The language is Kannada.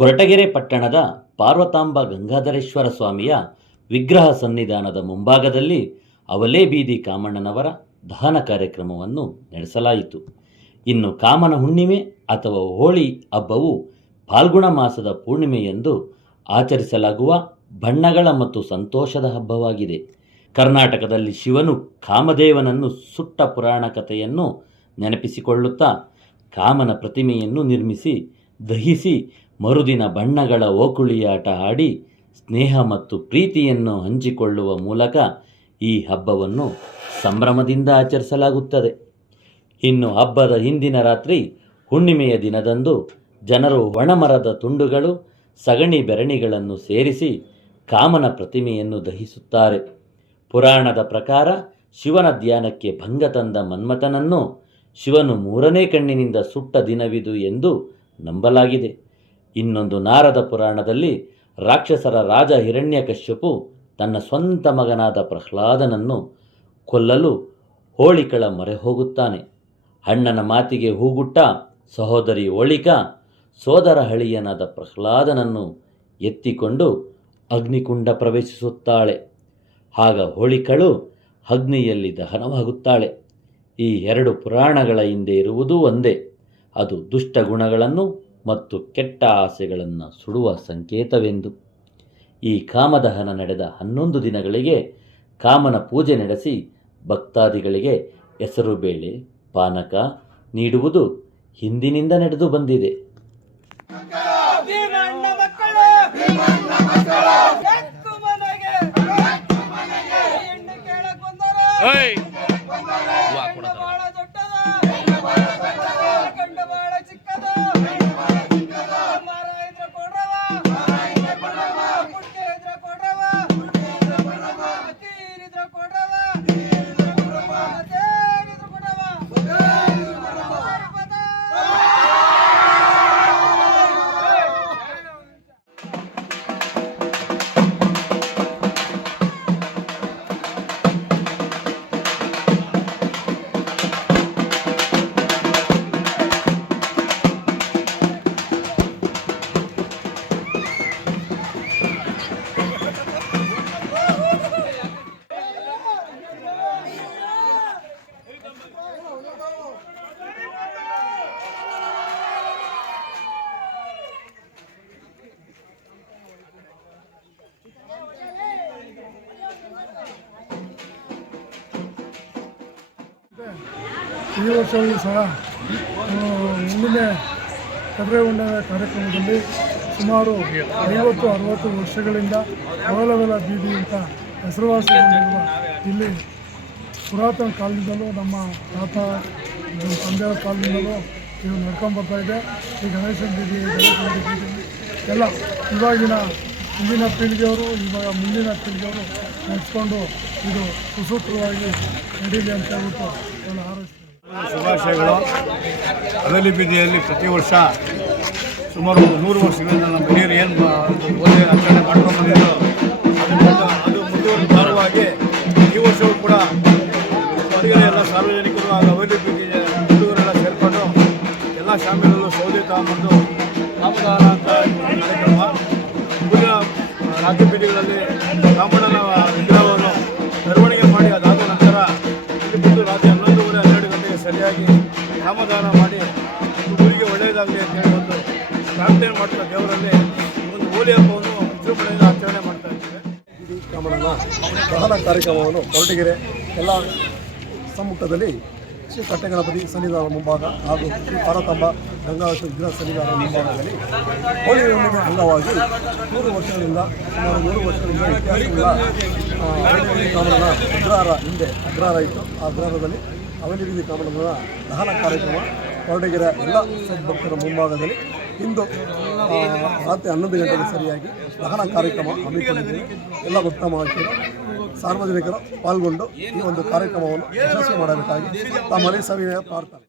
ಕೊರಟಗೆರೆ ಪಟ್ಟಣದ ಪಾರ್ವತಾಂಬ ಗಂಗಾಧರೇಶ್ವರ ಸ್ವಾಮಿಯ ವಿಗ್ರಹ ಸನ್ನಿಧಾನದ ಮುಂಭಾಗದಲ್ಲಿ ಅವಲೇ ಬೀದಿ ಕಾಮಣ್ಣನವರ ದಹನ ಕಾರ್ಯಕ್ರಮವನ್ನು ನಡೆಸಲಾಯಿತು. ಇನ್ನು ಕಾಮನ ಹುಣ್ಣಿಮೆ ಅಥವಾ ಹೋಳಿ ಹಬ್ಬವು ಫಾಲ್ಗುಣ ಮಾಸದ ಪೂರ್ಣಿಮೆಯಂದು ಆಚರಿಸಲಾಗುವ ಬಣ್ಣಗಳ ಮತ್ತು ಸಂತೋಷದ ಹಬ್ಬವಾಗಿದೆ. ಕರ್ನಾಟಕದಲ್ಲಿ ಶಿವನು ಕಾಮದೇವನನ್ನು ಸುಟ್ಟ ಪುರಾಣ ಕಥೆಯನ್ನು ನೆನಪಿಸಿಕೊಳ್ಳುತ್ತಾ ಕಾಮನ ಪ್ರತಿಮೆಯನ್ನು ನಿರ್ಮಿಸಿ ದಹಿಸಿ ಮರುದಿನ ಬಣ್ಣಗಳ ಓಕುಳಿಯಾಟ ಆಡಿ ಸ್ನೇಹ ಮತ್ತು ಪ್ರೀತಿಯನ್ನು ಹಂಚಿಕೊಳ್ಳುವ ಮೂಲಕ ಈ ಹಬ್ಬವನ್ನು ಸಂಭ್ರಮದಿಂದ ಆಚರಿಸಲಾಗುತ್ತದೆ. ಇನ್ನು ಹಬ್ಬದ ಹಿಂದಿನ ರಾತ್ರಿ ಹುಣ್ಣಿಮೆಯ ದಿನದಂದು ಜನರು ಒಣಮರದ ತುಂಡುಗಳು, ಸಗಣಿ ಬೆರಣಿಗಳನ್ನು ಸೇರಿಸಿ ಕಾಮನ ಪ್ರತಿಮೆಯನ್ನು ದಹಿಸುತ್ತಾರೆ. ಪುರಾಣದ ಪ್ರಕಾರ ಶಿವನ ಧ್ಯಾನಕ್ಕೆ ಭಂಗ ತಂದ ಮನ್ಮಥನನ್ನು ಶಿವನು ಮೂರನೇ ಕಣ್ಣಿನಿಂದ ಸುಟ್ಟ ದಿನವಿದು ಎಂದು ನಂಬಲಾಗಿದೆ. ಇನ್ನೊಂದು ನಾರದ ಪುರಾಣದಲ್ಲಿ ರಾಕ್ಷಸರ ರಾಜ ಹಿರಣ್ಯಕಶ್ಯಪು ತನ್ನ ಸ್ವಂತ ಮಗನಾದ ಪ್ರಹ್ಲಾದನನ್ನು ಕೊಲ್ಲಲು ಹೋಳಿಕಳ ಮೊರೆ ಹೋಗುತ್ತಾನೆ. ಅಣ್ಣನ ಮಾತಿಗೆ ಹೂಗುಟ್ಟ ಸಹೋದರಿ ಹೋಳಿಕಾ ಸೋದರ ಹಳಿಯನಾದ ಪ್ರಹ್ಲಾದನನ್ನು ಎತ್ತಿಕೊಂಡು ಅಗ್ನಿಕುಂಡ ಪ್ರವೇಶಿಸುತ್ತಾಳೆ. ಆಗ ಹೋಳಿಕಳು ಅಗ್ನಿಯಲ್ಲಿ ದಹನವಾಗುತ್ತಾಳೆ. ಈ ಎರಡು ಪುರಾಣಗಳ ಹಿಂದೆ ಇರುವುದೂ ಒಂದೇ, ಅದು ದುಷ್ಟ ಗುಣಗಳನ್ನು ಮತ್ತು ಕೆಟ್ಟ ಆಸೆಗಳನ್ನು ಸುಡುವ ಸಂಕೇತವೆಂದು. ಈ ಕಾಮದಹನ ನಡೆದ 11 ದಿನಗಳಿಗೆ ಕಾಮನ ಪೂಜೆ ನಡೆಸಿ ಭಕ್ತಾದಿಗಳಿಗೆ ಹೆಸರುಬೇಳೆ ಪಾನಕ ನೀಡುವುದು ಹಿಂದಿನಿಂದ ನಡೆದು ಬಂದಿದೆ. ಈ ವರ್ಷವೂ ಸಹ ಹುಣ್ಣಿಮೆ ಕದ್ರೆ ಹುಣ್ಣಿಮೆ ಕಾರ್ಯಕ್ರಮದಲ್ಲಿ ಸುಮಾರು 50-60 ವರ್ಷಗಳಿಂದ ಅವಲವೆಲ ಬೀದಿ ಅಂತ ಹೆಸರುವಾಸಿಗೊಂಡಿರುವ ಇಲ್ಲಿ ಪುರಾತನ ಕಾಲದಿಂದಲೂ ನಮ್ಮ ತಾತ ತಂದೆಯ ಕಾಲದಿಂದಲೂ ಇದು ನಡ್ಕೊಂಡ್ಬರ್ತಾ ಇದೆ. ಈ ಗಣೇಶನ ಬೀದಿ ಎಲ್ಲ ಹಿಂದಿನ ಪೀಳಿಗೆಯವರು ಇವಾಗ ಮುಂದಿನ ಪೀಳಿಗೆಯವರು ನಡೆಸ್ಕೊಂಡು ಇದು ಸುಸೂತ್ರವಾಗಿ ನಡೀಲಿ ಅಂತ ಹೇಳ್ಬಿಟ್ಟು ಎಲ್ಲ ಹಾರೈಸ್ತೀವಿ. ಶುಭಾಶಯಗಳು. ಅವಲಿ ಬೀದಿಯಲ್ಲಿ ಪ್ರತಿ ವರ್ಷ ಸುಮಾರು 100 ವರ್ಷಗಳಿಂದ ನಮ್ಮ ಹಿರಿಯರು ಏನು ಓದಿ ಆಚರಣೆ ಮಾಡ್ಕೊಂಡು ಬಂದಿದ್ದು ಅದು ಮುಂದುವರೆದ ಭಾಗವಾಗಿ ಈ ವರ್ಷವೂ ಕೂಡ ಎಲ್ಲ ಸಾರ್ವಜನಿಕರು ಹಾಗೂ ಅವಲಿ ಬೀದಿ ಹುಡುಗರೆಲ್ಲ ಸೇರಿಕೊಂಡು ಎಲ್ಲ ಶಾಮಿಲಲ್ಲೂ ಸೌದೆ ತಗೊಂಡು ಕಾಮದಾನ ಅಂತ ಕಾರ್ಯಕ್ರಮ ಊರಿನ ರಾಜ್ಯ ಬೀದಿಗಳಲ್ಲಿ ಕಾಮಣ್ಣನ ವಿಗ್ರಹವನ್ನು ಮೆರವಣಿಗೆ ಮಾಡಿ ಅದಾದ ನಂತರ ಇಲ್ಲಿ ಬಂದು ರಾತ್ರಿ 11:30-12 ಗಂಟೆಗೆ ಸರಿಯಾಗಿ ಕಾಮದಾನ ಮಾಡಿ ಊರಿಗೆ ಒಳ್ಳೆಯದಾಗಲಿ ಅಂತ ಹೇಳಿ ಒಂದು ಪ್ರಾರ್ಥನೆ ಮಾಡ್ತಾ ದೇವರಲ್ಲಿ ಒಂದು ಹೋಳಿ ಹಬ್ಬವನ್ನು ವಿಜೃಂಭಣೆಯಿಂದ ಆಚರಣೆ ಮಾಡ್ತಾ ಇದ್ದೇವೆ. ಈ ಕಾಮಣ್ಣನ ದಹನ ಕಾರ್ಯಕ್ರಮವನ್ನು ಕೊರಟಗೆರೆ ಎಲ್ಲ ಸಮ್ಮುಖದಲ್ಲಿ ಶ್ರೀ ಕಟ್ಟೆಗಣಪತಿ ಸನ್ನಿಧಾನ ಮುಂಭಾಗ ಹಾಗೂ ಶ್ರೀ ಪಾರ್ವತಾಂಬ ಗಂಗಾಧರೇಶ್ವರ ವಿಗ್ರಹ ಸನ್ನಿಧಾನ ಮುಂಭಾಗದಲ್ಲಿ ಹೋಳಿ ಹುಣ್ಣಿಮೆ ಅಂಗವಾಗಿ 100 ವರ್ಷಗಳಿಂದ ಸುಮಾರು 100 ವರ್ಷಗಳಿಂದ ಇತಿಹಾಸವುಳ್ಳ ಅವಲಿ ಕಾಮಣ್ಣನ ಅಗ್ರಹಾರ ಇತ್ತು. ಆ ಅಗ್ರಹಾರದಲ್ಲಿ ಅವಲಿ ಬೀದಿ ಕಾಮಣ್ಣನ ದಹನ ಕಾರ್ಯಕ್ರಮ ಕೊರಟಗೆರೆ ಎಲ್ಲ ಸದ್ಭಕ್ತರ ಮುಂಭಾಗದಲ್ಲಿ ಇಂದು ರಾತ್ರಿ 11 ಗಂಟೆಗೆ ಸರಿಯಾಗಿ ದಹನ ಕಾರ್ಯಕ್ರಮ ಹಮ್ಮಿಕೊಂಡಿದ್ದೀವಿ. ಎಲ್ಲ ಭಕ್ತ ಮಹಾಶಯರು ಸಾರ್ವಜನಿಕರು ಪಾಲ್ಗೊಂಡು ಈ ಒಂದು ಕಾರ್ಯಕ್ರಮವನ್ನು ಯಶಸ್ವಿ ಮಾಡಬೇಕಾಗಿ ತಮ್ಮಲ್ಲಿ ಸವಿನಯ ಪ್ರಾರ್ಥನೆ.